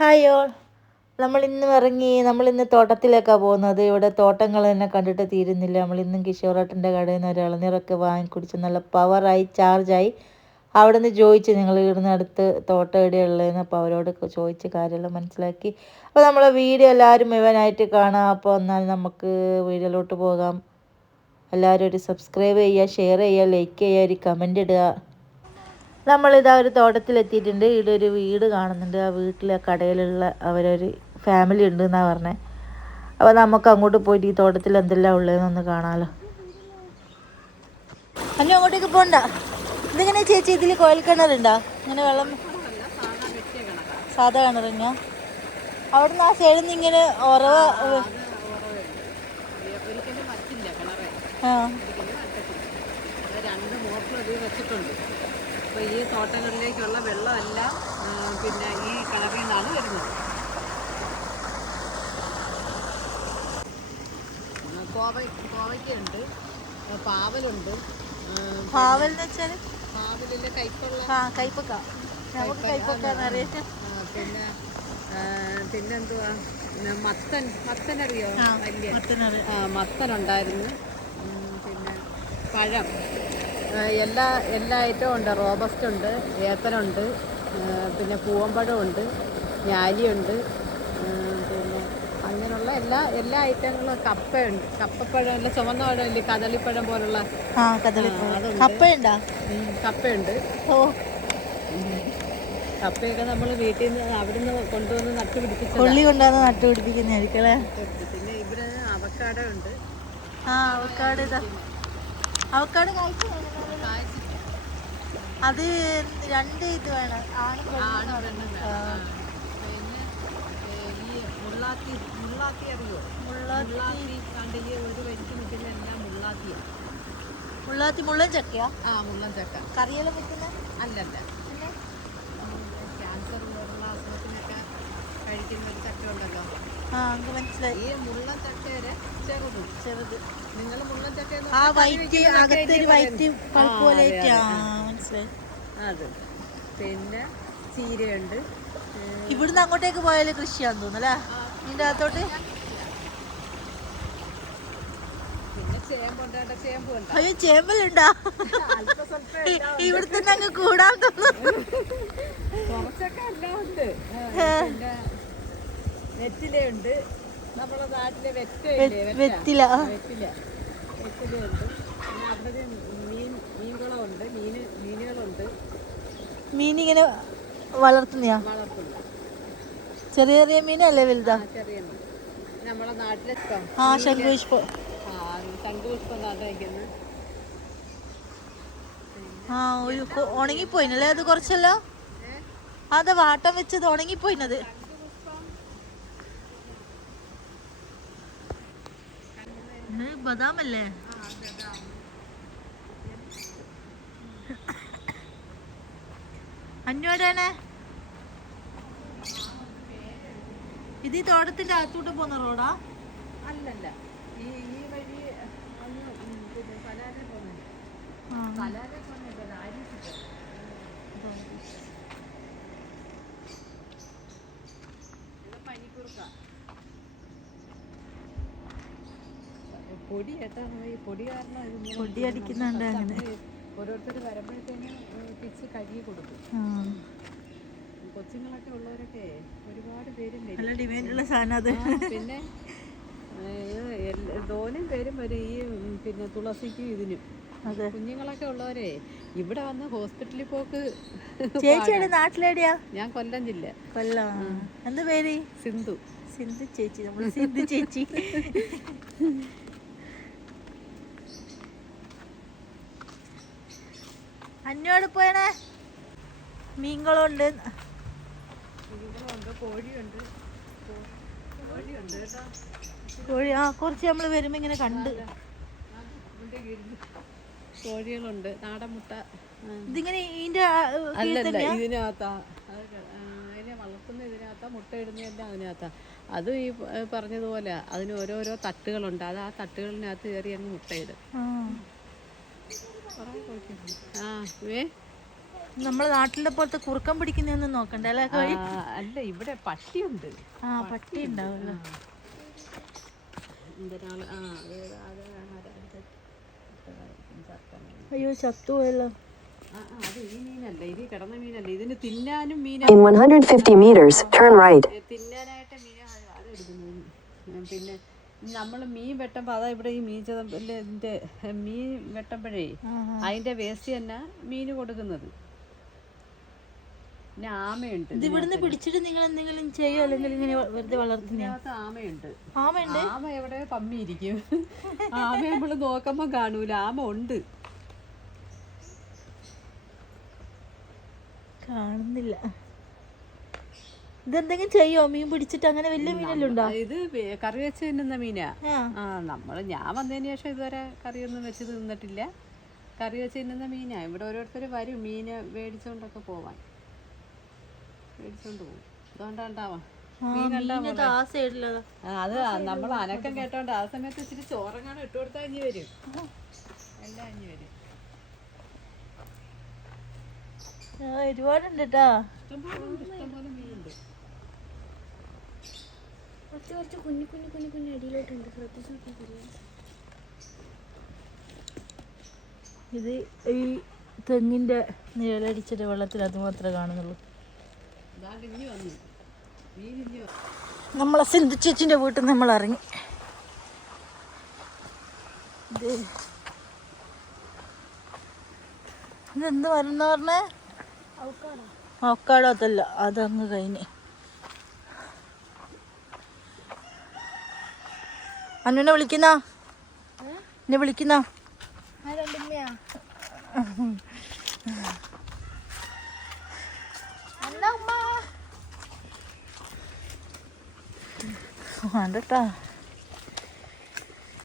Hi all, നമ്മളിന്ന് തോട്ടത്തിലേക്കാണ് പോകുന്നത്. ഇവിടെ തോട്ടങ്ങൾ തന്നെ കണ്ടിട്ട് തീരുന്നില്ല. നമ്മളിന്നും കിഷോറേട്ടൻ്റെ കടയിൽ നിന്ന് ഒരു ഇളനീരൊക്കെ വാങ്ങിക്കുടിച്ച് നല്ല പവറായി ചാർജായി. അവിടെ നിന്ന് ചോദിച്ച് നിങ്ങൾ ഇവിടുന്ന് അടുത്ത് തോട്ടം എവിടെയുള്ളതെന്ന്. അപ്പോൾ അവരോട് ചോദിച്ച് കാര്യമെല്ലാം മനസ്സിലാക്കി. അപ്പോൾ നമ്മളെ വീഡിയോ എല്ലാവരും മുഴുവനായിട്ട് കാണാം. അപ്പോൾ എന്നാൽ നമുക്ക് വീഡിയോയിലോട്ട് പോകാം. എല്ലാവരും ഒരു സബ്സ്ക്രൈബ് ചെയ്യുക, ഷെയർ ചെയ്യുക, ലൈക്ക് ചെയ്യുക, ഒരു കമൻ്റ് ഇടുക. നമ്മളിതാ ഒരു തോട്ടത്തിലെത്തിയിട്ടുണ്ട്. ഇവിടെ ഒരു വീട് കാണുന്നുണ്ട്. ആ വീട്ടിലെ കടയിലുള്ള അവരൊരു ഫാമിലി ഉണ്ട് എന്നാണ് പറഞ്ഞത്. അപ്പോൾ നമുക്ക് അങ്ങോട്ട് പോയിട്ട് ഈ തോട്ടത്തിൽ എന്തെല്ലാം ഉള്ളതെന്നൊന്ന് കാണാമല്ലോ. അല്ല, അങ്ങോട്ടേക്ക് പോകണ്ട. ഇതിങ്ങനെ ചേച്ചി, ഇതിൽ കോയൽ കിണറുണ്ടോ? ഇങ്ങനെ വെള്ളം സാധാ കിണർ തന്നെയാ? അവിടെ നിന്ന് ആ സൈഡിൽ നിന്ന് ഇങ്ങനെ ഉറവ. ആ, രണ്ട് മോട്ടർ വെച്ചിട്ടുണ്ട്. അപ്പോൾ ഈ തോട്ടങ്ങളിലേക്കുള്ള വെള്ളമെല്ലാം പിന്നെ ഈ കിണറിൽ നിന്നാണ് വരുന്നത്. കോവയ്ക്കുണ്ട്, പാവലുണ്ട്. പാവൽ എന്ന് വെച്ചാൽ പാവലിലെ കയ്പുള്ള കയ്പക്ക. പിന്നെ പിന്നെന്തുവാ, മത്തനറിയോ? വലിയ മത്തനുണ്ടായിരുന്നു. പിന്നെ പഴം, എല്ലാ ഐറ്റവും ഉണ്ട്. റോബസ്റ്റ് ഉണ്ട്, ഏത്തനുണ്ട്, പിന്നെ പൂവമ്പഴമുണ്ട്, ഞാലിയുണ്ട്, പിന്നെ അങ്ങനെയുള്ള എല്ലാ ഐറ്റങ്ങളും. കപ്പയുണ്ട്, കപ്പപ്പഴം അല്ല, ചുവന്ന പഴമില്ലേ, കദളിപ്പഴം പോലുള്ള. കപ്പയുണ്ട്. കപ്പയൊക്കെ നമ്മൾ വീട്ടിൽ നിന്ന് അവിടുന്ന് കൊണ്ടുവന്ന് നട്ടുപിടിപ്പിച്ചു. പിന്നെ ഇവിടെ അവക്കാടോ ഉണ്ട്. അവക്കാട് അത് രണ്ട് ഇത് വേണം. പിന്നെ ഈ മുള്ളാത്തി അറിയോ? മുള്ളാത്തി കണ്ടില്ലേ, ഒരു വരിക്ക് നിൽക്കുന്ന എല്ലാം മുള്ളാത്തിയാണ്. മുള്ളൻ ചക്കയാ? മുള്ളൻ ചക്ക. കറിയെല്ലാം വെക്കുന്ന അല്ലല്ല, ക്യാൻസർ പോലുള്ള അസുഖത്തിനൊക്കെ കഴിക്കുന്ന ഒരു ചക്ക ഉണ്ടല്ലോ. മനസ്സിലായി. ഈ മുള്ളൻ ചക്കയുടെ ചെറുത്. നിങ്ങൾ മുള്ളൻ ചക്ക അത്. പിന്നെ ചീരയുണ്ട്. ഇവിടുന്ന് അങ്ങോട്ടേക്ക് പോയാല് കൃഷിയാന്ന് തോന്നുന്നല്ലേ ഇതിന്റെ അകത്തോട്ട്. പിന്നെ ചേമ്പുണ്ട്. അയ്യോ, ചേമ്പലുണ്ടാ? ഇവിടെ തന്നെ അങ്ങ് കൂടാൻ തോന്നുന്നു. കുറച്ചൊക്കെ എല്ലാം ഉണ്ട്. പിന്നെ വെറ്റിലയുണ്ട്. നമ്മുടെ നാട്ടിലെ വെറ്റില ഉണ്ട്. പിന്നെ അവിടെ മീൻകുളമുണ്ട്. മീനുകളുണ്ട്. മീനിങ്ങനെ വളർത്തുന്ന ചെറിയ ചെറിയ മീനല്ലേ വലുതാ? ചെറിയ മീൻ നമ്മളെ നാട്ടിലെ ശംഖുപുഷ്പം. ശംഖുപുഷ്പം നട്ടയക്കുന്നത്. ഒരു ഉണങ്ങിപ്പോയിനല്ലേ അത്? കുറച്ചല്ലോ അതെ, വാട്ടം വെച്ചത് ഉണങ്ങിപ്പോയിനത്. ബദാമല്ലേ? അന്യോടാണ് ഇത്. ഈ തോട്ടത്തിന്റെ അകത്തോട്ട് പോകുന്ന റോഡാ? അല്ലല്ല, ഈ വഴി പൊടി കാരണം പൊടി അടിക്കുന്നുണ്ട്. അങ്ങനെ ഓരോരുത്തർ വരുമ്പോഴത്തേനും പിച്ച് കഴുകി കൊടുക്കും. കൊച്ചുങ്ങളൊക്കെ ഉള്ളവരൊക്കെ ഒരുപാട് പേരും വരും. നല്ല ഡിമാൻഡുള്ള സാധനം അത്. പിന്നെ തോനും പേരും വരും ഈ പിന്നെ തുളസിക്കും ഇതിനും. കുഞ്ഞുങ്ങളൊക്കെ ഉള്ളവരെ ഇവിടെ വന്ന് ഹോസ്പിറ്റലിൽ പോക്ക്. ചേച്ചിയുടെ നാട്ടിലെവിടെയാ? ഞാൻ കൊല്ലം ജില്ല. കൊല്ലം. എന്താ പേര്? സിന്ധു ചേച്ചി. നമ്മൾ സിന്ധു ചേച്ചി. അന്നോട് പോയണേ. മീൻകളുണ്ട്, കോഴിയുണ്ട്. കോഴി കുറച്ച് നമ്മൾ വരുമ്പോ ഇങ്ങനെ കണ്ട്. കോഴികളുണ്ട്, നാടൻ മുട്ട. ഇതിങ്ങനെ ഇതിന്റെ ഇതിനകത്താ അതിനെ വളർത്തുന്ന, ഇതിനകത്താ മുട്ട ഇടുന്നതെല്ലാം അതിനകത്താ. അതും ഈ പറഞ്ഞതുപോലെ അതിന് ഓരോരോ തട്ടുകളുണ്ട്. അത് ആ തട്ടുകളിനകത്ത് കയറി അങ്ങ് മുട്ടയിടും. നമ്മളെ നാട്ടിലെ പോലത്തെ കുറുക്കം പിടിക്കുന്നൊന്നും നോക്കണ്ട അല്ലേ കോഴി? അല്ല, ഇവിടെ പട്ടിയുണ്ട്. ആ പട്ടി ഉണ്ടാവുമല്ലോ. അയ്യോ ചത്തുപോയല്ലോ. അത് ഈ മീനല്ല, ഇത് കിടന്ന മീനല്ല. ഇതിന് തിന്നാനും In 150 meters, turn right. തിന്നാനായിട്ട് അതെടുക്കുന്നു. പിന്നെ നമ്മൾ മീൻ വെട്ടുമ്പോൾ അതാ ഇവിടെ ഈ മീൻ ഇതിൻ്റെ മീൻ വെട്ടുമ്പോഴേ അതിൻ്റെ വേസ്റ്റ് തന്നെ മീൻ കൊടുക്കുന്നത്. പിന്നെ ആമയുണ്ട്. ഇത് ഇവിടുന്ന് പിടിച്ചിട്ട് നിങ്ങൾ എന്തെങ്കിലും ചെയ്യോ അല്ലെങ്കിൽ ഇങ്ങനെ വെറുതെ വളർത്തുന്ന? ആമയുണ്ട്. ആമയുണ്ട്? ആമ എവിടെ പമ്മിയിരിക്കും. ആമ നമ്മൾ നോക്കുമ്പോൾ കാണൂല, ആമ ഉണ്ട്. കാണുന്നില്ല. ഇതെന്തെങ്കിലും ചെയ്യോ? മീൻ പിടിച്ചിട്ട് അങ്ങനെ വലിയ മീനെല്ലാം ഉണ്ടോ? ഇത് കറി വെച്ച് തിന്നുന്ന മീനാ. ഞാൻ വന്നതിന് ശേഷം ഇതുവരെ കറിയൊന്നും വെച്ച് തിന്നിട്ടില്ല. കറി വെച്ച് തിന്നുന്ന മീനാ. ഇവിടെ ഓരോരുത്തർ വരും മീന് മേടിച്ചോണ്ടൊക്കെ പോവാൻ. മേടിച്ചോണ്ട് പോകും. അതുകൊണ്ടാണ്ടാവാം അത് നമ്മൾ അനക്കം കേട്ടോണ്ട് ആ സമയത്ത് ഇച്ചിരി ചോറങ്ങാണ് ഇട്ട് കൊടുത്താൽ ഇഞ്ഞി വരും. എല്ലാം ഇഞ്ഞി വരും. ഒരുപാടുണ്ട് കേട്ടോ. ഇഷ്ടംപോലെ മീനുണ്ട്. ഇത് ഈ തെങ്ങിന്റെ നിഴലടിച്ചിട്ട് വെള്ളത്തിൽ അത് മാത്രമേ കാണുന്നുള്ളൂ. നമ്മളെ സിന്ധു ചേച്ചിന്റെ വീട്ടിൽ നിന്ന് നമ്മൾ ഇറങ്ങി. ഇതെന്ത് വരുന്ന പറഞ്ഞേ? അവക്കാടോ? അതല്ല, അതങ്ങ് കഴിഞ്ഞ്. അന്നുനെ വിളിക്കുന്ന? എന്നെ വിളിക്കുന്ന? വേണ്ടട്ടാ.